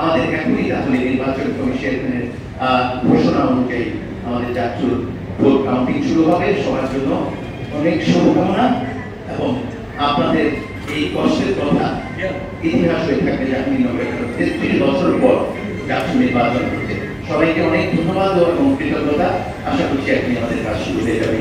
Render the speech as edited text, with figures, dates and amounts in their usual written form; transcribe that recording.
আমাদের এখনই আসলে নির্বাচন কমিশনের ঘোষণা অনুযায়ী আমাদের জাতীয় ভোট কাউন্টিং শুরু হবে। সবার জন্য অনেক শুভকামনা এবং আপনাদের এই কষ্টের কথা ইতিহাস হয়ে থাকবে যে আপনি ৩৩ বছর পর জাতীয় নির্বাচন হচ্ছে। সবাইকে অনেক ধন্যবাদ এবং কৃতজ্ঞতা। আশা করছি আপনি আমাদের কাজ শুরু হয়ে যাবে।